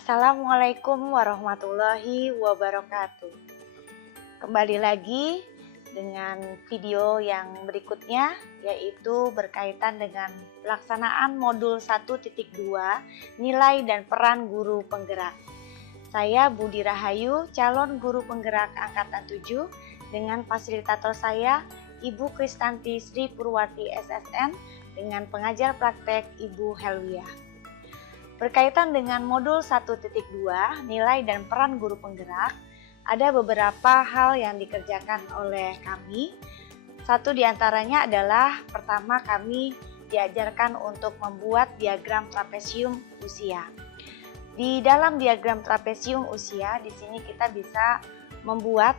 Assalamualaikum warahmatullahi wabarakatuh. Kembali lagi dengan video yang berikutnya, yaitu berkaitan dengan pelaksanaan modul 1.2 nilai dan peran guru penggerak. Saya Budi Rahayu, calon guru penggerak angkatan 7, dengan fasilitator saya Ibu Kristanti Sri Purwati SSN dengan pengajar praktek Ibu Helwiah. Berkaitan dengan modul 1.2 nilai dan peran guru penggerak, ada beberapa hal yang dikerjakan oleh kami. Satu diantaranya adalah pertama kami diajarkan untuk membuat diagram trapesium usia. Di dalam diagram trapesium usia, di sini kita bisa membuat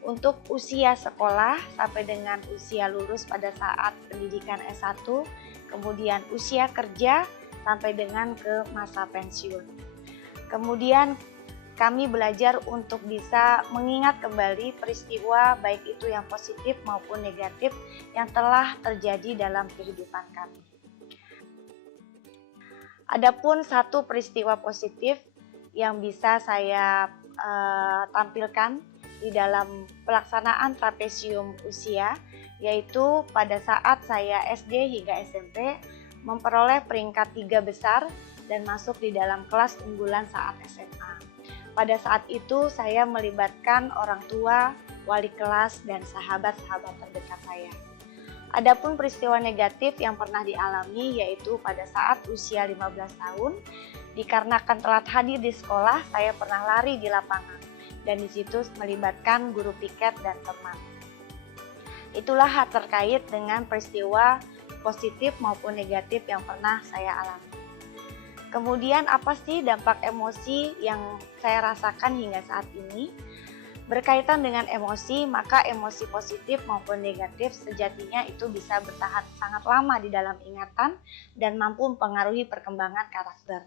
untuk usia sekolah sampai dengan usia lulus pada saat pendidikan S1, kemudian usia kerja sampai dengan ke masa pensiun. Kemudian kami belajar untuk bisa mengingat kembali peristiwa baik itu yang positif maupun negatif yang telah terjadi dalam kehidupan kami. Adapun satu peristiwa positif yang bisa saya tampilkan di dalam pelaksanaan trapesium usia, yaitu pada saat saya SD hingga SMP memperoleh peringkat 3 besar dan masuk di dalam kelas unggulan saat SMA. Pada saat itu saya melibatkan orang tua, wali kelas, dan sahabat-sahabat terdekat saya. Adapun peristiwa negatif yang pernah dialami yaitu pada saat usia 15 tahun, dikarenakan telat hadir di sekolah, saya pernah lari di lapangan dan di situ melibatkan guru piket dan teman. Itulah hal terkait dengan peristiwa positif maupun negatif yang pernah saya alami. Kemudian apa sih dampak emosi yang saya rasakan hingga saat ini? Berkaitan dengan emosi, maka emosi positif maupun negatif sejatinya itu bisa bertahan sangat lama di dalam ingatan dan mampu mempengaruhi perkembangan karakter.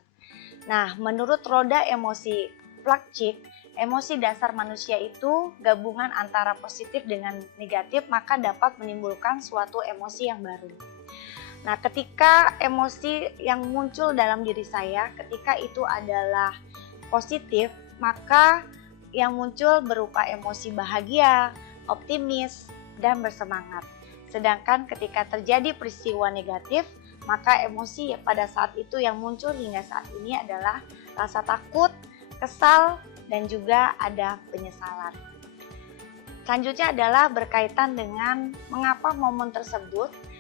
Nah, menurut roda emosi Plutchik, emosi dasar manusia itu gabungan antara positif dengan negatif, maka dapat menimbulkan suatu emosi yang baru. Nah, ketika emosi yang muncul dalam diri saya, ketika itu adalah positif, maka yang muncul berupa emosi bahagia, optimis, dan bersemangat. Sedangkan ketika terjadi peristiwa negatif, maka emosi pada saat itu yang muncul hingga saat ini adalah rasa takut, kesal, dan juga ada penyesalan. Selanjutnya adalah berkaitan dengan mengapa momen tersebut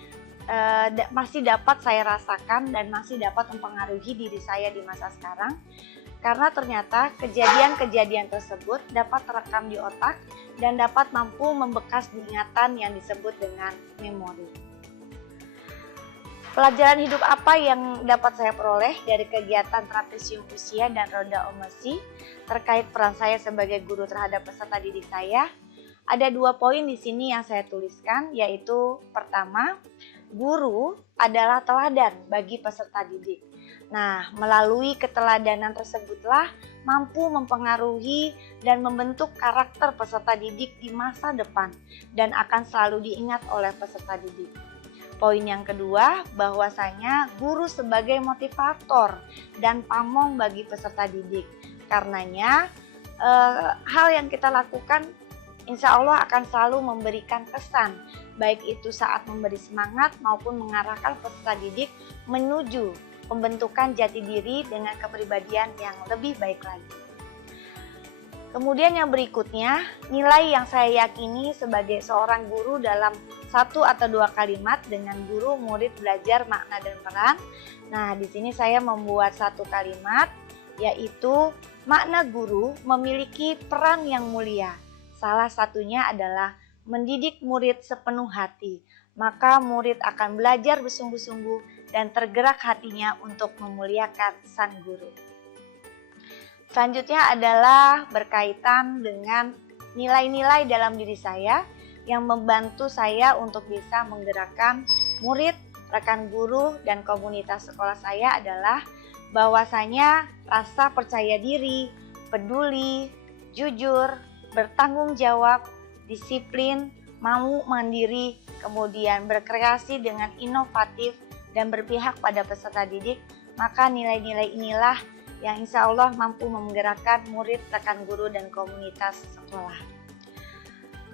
masih dapat saya rasakan dan masih dapat mempengaruhi diri saya di masa sekarang, karena ternyata kejadian-kejadian tersebut dapat terekam di otak dan dapat mampu membekas di ingatan yang disebut dengan memori. Pelajaran hidup apa yang dapat saya peroleh dari kegiatan trapesium usia dan roda emosi terkait peran saya sebagai guru terhadap peserta didik saya? Ada 2 poin di sini yang saya tuliskan, yaitu pertama, guru adalah teladan bagi peserta didik. Nah, melalui keteladanan tersebutlah mampu mempengaruhi dan membentuk karakter peserta didik di masa depan dan akan selalu diingat oleh peserta didik. Poin yang kedua, bahwasanya guru sebagai motivator dan pamong bagi peserta didik. Karenanya, hal yang kita lakukan insya Allah akan selalu memberikan kesan, baik itu saat memberi semangat maupun mengarahkan peserta didik menuju pembentukan jati diri dengan kepribadian yang lebih baik lagi. Kemudian yang berikutnya, nilai yang saya yakini sebagai seorang guru dalam 1 atau 2 kalimat dengan guru murid belajar makna dan peran. Nah, di sini saya membuat 1 kalimat, yaitu makna guru memiliki peran yang mulia. Salah satunya adalah mendidik murid sepenuh hati, maka murid akan belajar bersungguh-sungguh dan tergerak hatinya untuk memuliakan sang guru. Selanjutnya adalah berkaitan dengan nilai-nilai dalam diri saya yang membantu saya untuk bisa menggerakkan murid, rekan guru, dan komunitas sekolah saya adalah bahwasanya rasa percaya diri, peduli, jujur, bertanggung jawab, disiplin, mau mandiri, kemudian berkreasi dengan inovatif dan berpihak pada peserta didik, maka nilai-nilai inilah yang insya Allah mampu menggerakkan murid, rekan guru, dan komunitas sekolah.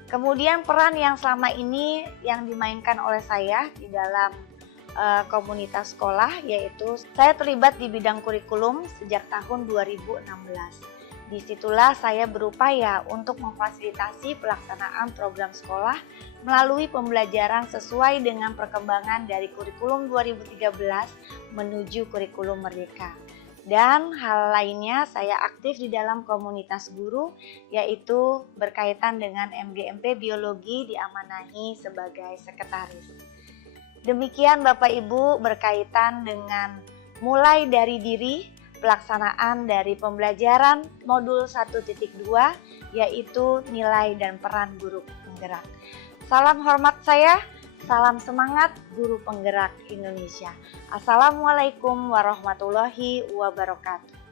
Kemudian peran yang selama ini yang dimainkan oleh saya di dalam komunitas sekolah, yaitu saya terlibat di bidang kurikulum sejak tahun 2016. Disitulah saya berupaya untuk memfasilitasi pelaksanaan program sekolah melalui pembelajaran sesuai dengan perkembangan dari kurikulum 2013 menuju kurikulum merdeka. Dan hal lainnya, saya aktif di dalam komunitas guru, yaitu berkaitan dengan MGMP Biologi, diamanahi sebagai sekretaris. Demikian Bapak Ibu berkaitan dengan mulai dari diri, pelaksanaan dari pembelajaran modul 1.2, yaitu nilai dan peran guru penggerak. Salam hormat saya, salam semangat guru penggerak Indonesia. Assalamualaikum warahmatullahi wabarakatuh.